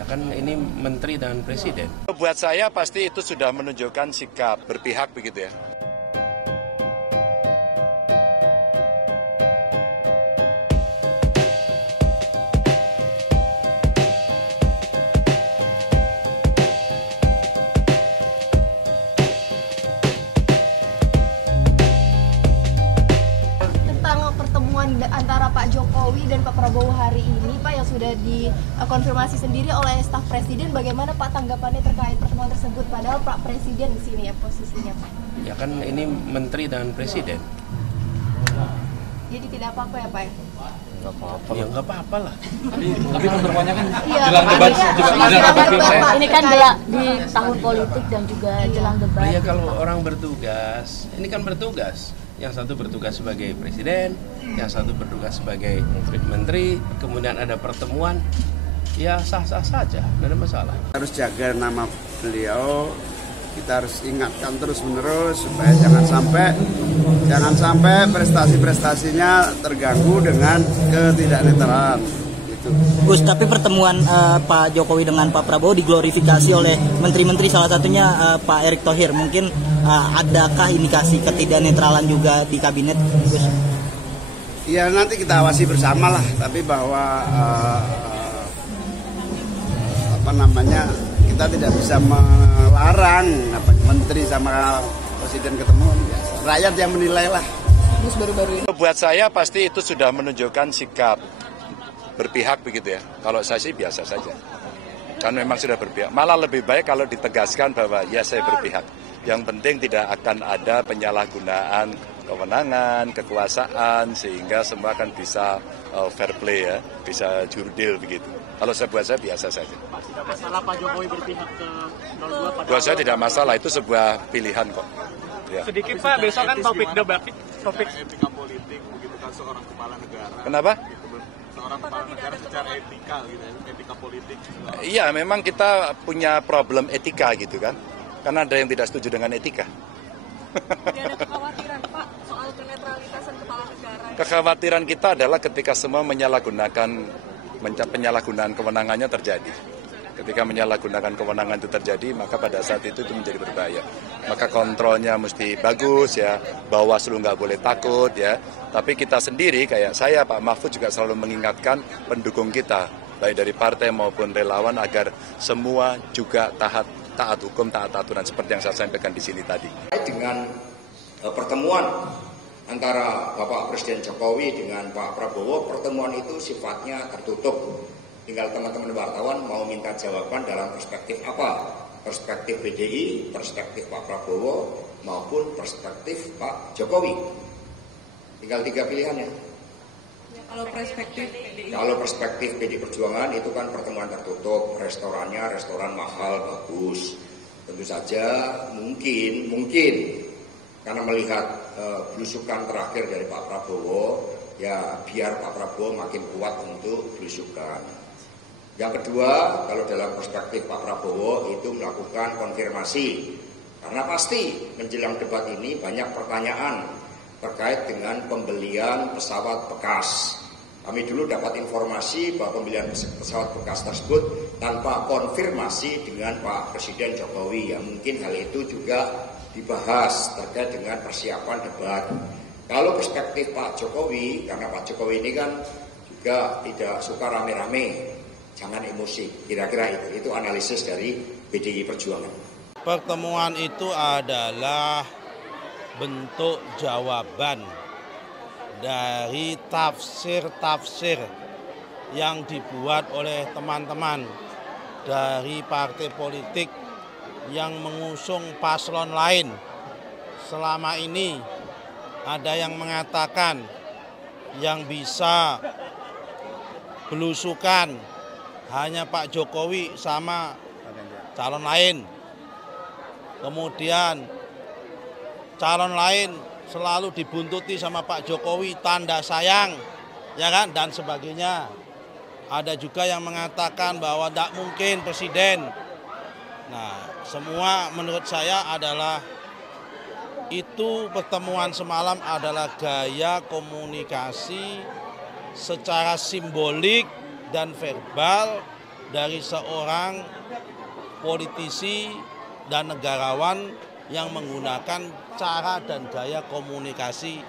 Ya kan ini menteri dan presiden. Buat saya pasti itu sudah menunjukkan sikap berpihak begitu ya. Antara Pak Jokowi dan Pak Prabowo hari ini, Pak, yang sudah dikonfirmasi sendiri oleh staf Presiden, bagaimana Pak tanggapannya terkait pertemuan tersebut? Padahal Pak Presiden di sini ya posisinya, Pak. Ya kan ini menteri dan presiden. Jadi tidak apa-apa ya, Pak? Nggak apa-apa. Ya nggak apa-apa lah. Tapi pertemuannya kan iya, jelang debat, ini kan di tahun politik dan juga jelang debat. Ya kalau orang bertugas, ini kan bertugas. Yang satu bertugas sebagai presiden, yang satu bertugas sebagai menteri, kemudian ada pertemuan, ya sah-sah saja, tidak ada masalah. Harus jaga nama beliau, kita harus ingatkan terus-menerus supaya jangan sampai prestasi-prestasinya terganggu dengan ketidaknetralan. Gus, tapi pertemuan Pak Jokowi dengan Pak Prabowo diglorifikasi oleh menteri-menteri, salah satunya Pak Erick Thohir. Mungkin adakah indikasi ketidaknetralan juga di kabinet, Gus? Ya nanti kita awasi bersama lah, tapi bahwa kita tidak bisa melarang menteri sama presiden ketemu. Rakyat yang menilai lah. Gus, baru-baru ini. Buat saya pasti itu sudah menunjukkan sikap berpihak begitu ya. Kalau saya sih biasa saja. Kan memang sudah berpihak. Malah lebih baik kalau ditegaskan bahwa ya saya berpihak. Yang penting tidak akan ada penyalahgunaan kewenangan, kekuasaan, sehingga semua akan bisa fair play ya, bisa jurdil begitu. Kalau buat saya biasa saja. Tidak masalah Pak Jokowi berpihak ke 02 pada buat saya tidak masalah, itu sebuah pilihan kok. Ya. Sedikit Pak, besok kan topik debat, topik etika politik begitu kan seorang kepala negara. Kenapa? Seorang kepala negara secara etika gitu, etika politik. Iya, memang kita punya problem etika gitu kan. Karena ada yang tidak setuju dengan etika. Tidak ada kekhawatiran, Pak, soal kenetralitasan kepala negara. Kekhawatiran kita adalah ketika semua penyalahgunaan kewenangannya terjadi. Ketika menyalahgunakan kewenangan itu terjadi, maka pada saat itu menjadi berbahaya. Maka kontrolnya mesti bagus ya, Bawaslu nggak boleh takut ya. Tapi kita sendiri, kayak saya, Pak Mahfud juga selalu mengingatkan pendukung kita, baik dari partai maupun relawan, agar semua juga taat hukum, taat aturan seperti yang saya sampaikan di sini tadi. Dengan pertemuan antara Bapak Presiden Jokowi dengan Pak Prabowo, pertemuan itu sifatnya tertutup. Tinggal teman-teman wartawan mau minta jawaban dalam perspektif apa? Perspektif PDI, perspektif Pak Prabowo, maupun perspektif Pak Jokowi. Tinggal 3 pilihannya. Ya, kalau perspektif PDI Perjuangan itu kan pertemuan tertutup, restorannya restoran mahal, bagus. Tentu saja mungkin karena melihat belusukan terakhir dari Pak Prabowo, ya biar Pak Prabowo makin kuat untuk belusukan. Yang kedua, kalau dalam perspektif Pak Prabowo itu melakukan konfirmasi. Karena pasti menjelang debat ini banyak pertanyaan terkait dengan pembelian pesawat bekas. Kami dulu dapat informasi bahwa pembelian pesawat bekas tersebut tanpa konfirmasi dengan Pak Presiden Jokowi. Ya mungkin hal itu juga dibahas terkait dengan persiapan debat. Kalau perspektif Pak Jokowi, karena Pak Jokowi ini kan juga tidak suka rame-rame, jangan emosi, kira-kira itu analisis dari PDI Perjuangan. Pertemuan itu adalah bentuk jawaban dari tafsir-tafsir yang dibuat oleh teman-teman dari partai politik yang mengusung paslon lain. Selama ini ada yang mengatakan yang bisa belusukan hanya Pak Jokowi sama calon lain. Kemudian calon lain selalu dibuntuti sama Pak Jokowi, tanda sayang, ya kan, dan sebagainya. Ada juga yang mengatakan bahwa tidak mungkin presiden. Nah, semua menurut saya adalah itu pertemuan semalam adalah gaya komunikasi secara simbolik dan verbal dari seorang politisi dan negarawan yang menggunakan cara dan gaya komunikasi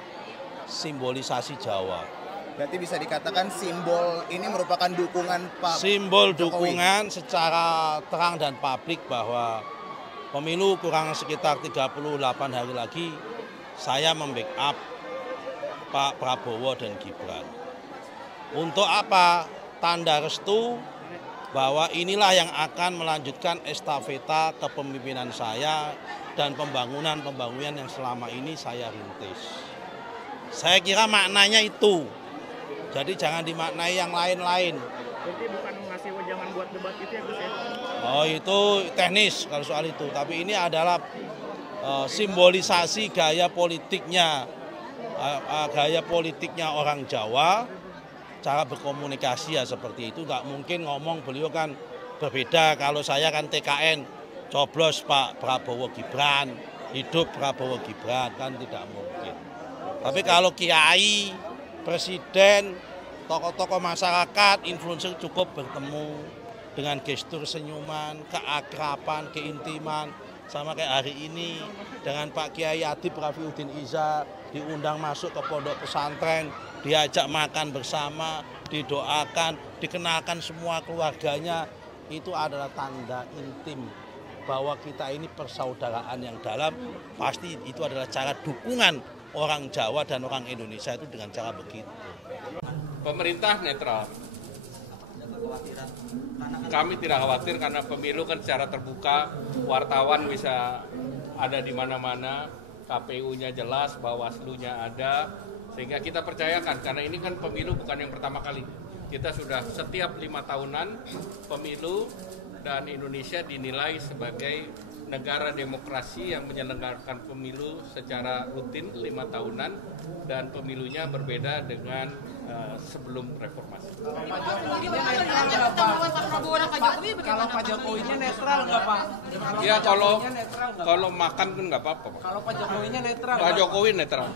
simbolisasi Jawa. Berarti bisa dikatakan simbol ini merupakan dukungan Pak Simbol Jokowi. dukungan secara terang dan publik bahwa pemilu kurang sekitar 38 hari lagi saya membackup Pak Prabowo dan Gibran. Untuk apa? Tanda restu bahwa inilah yang akan melanjutkan estafeta kepemimpinan saya dan pembangunan yang selama ini saya rintis. Saya kira maknanya itu. Jadi jangan dimaknai yang lain-lain. Berarti bukan ngasih wejangan buat debat itu ya Gus ya? Oh itu teknis kalau soal itu. Tapi ini adalah simbolisasi gaya politiknya orang Jawa. Cara berkomunikasi ya seperti itu. Nggak mungkin ngomong beliau kan berbeda. Kalau saya kan TKN, coblos Pak Prabowo Gibran, hidup Prabowo Gibran, kan tidak mungkin. Tapi kalau kiai, presiden, tokoh-tokoh masyarakat, influencer cukup bertemu dengan gestur senyuman, keakraban, keintiman, sama kayak hari ini dengan Pak Kiai Adib Rafiuddin Iza diundang masuk ke pondok pesantren, diajak makan bersama, didoakan, dikenalkan semua keluarganya, itu adalah tanda intim bahwa kita ini persaudaraan yang dalam. Pasti itu adalah cara dukungan orang Jawa dan orang Indonesia itu dengan cara begitu. Pemerintah netral. Kami tidak khawatir karena pemilu kan secara terbuka, wartawan bisa ada di mana-mana, KPU-nya jelas, Bawaslu-nya ada, sehingga kita percayakan karena ini kan pemilu bukan yang pertama kali. Kita sudah setiap 5 tahunan pemilu dan Indonesia dinilai sebagai negara demokrasi yang menyelenggarakan pemilu secara rutin 5 tahunan dan pemilunya berbeda dengan sebelum reformasi. Kalau Pak Jokowinya netral nggak Pak? Ya kalau makan kan nggak apa-apa. Kalau Pak Jokowinya netral. Pak Jokowi netral.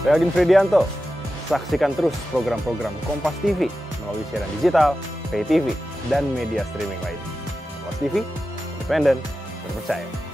Saya Agin Fridianto. Saksikan terus program-program Kompas TV melalui siaran digital, pay TV, dan media streaming lain. Kompas TV, independen, terpercaya.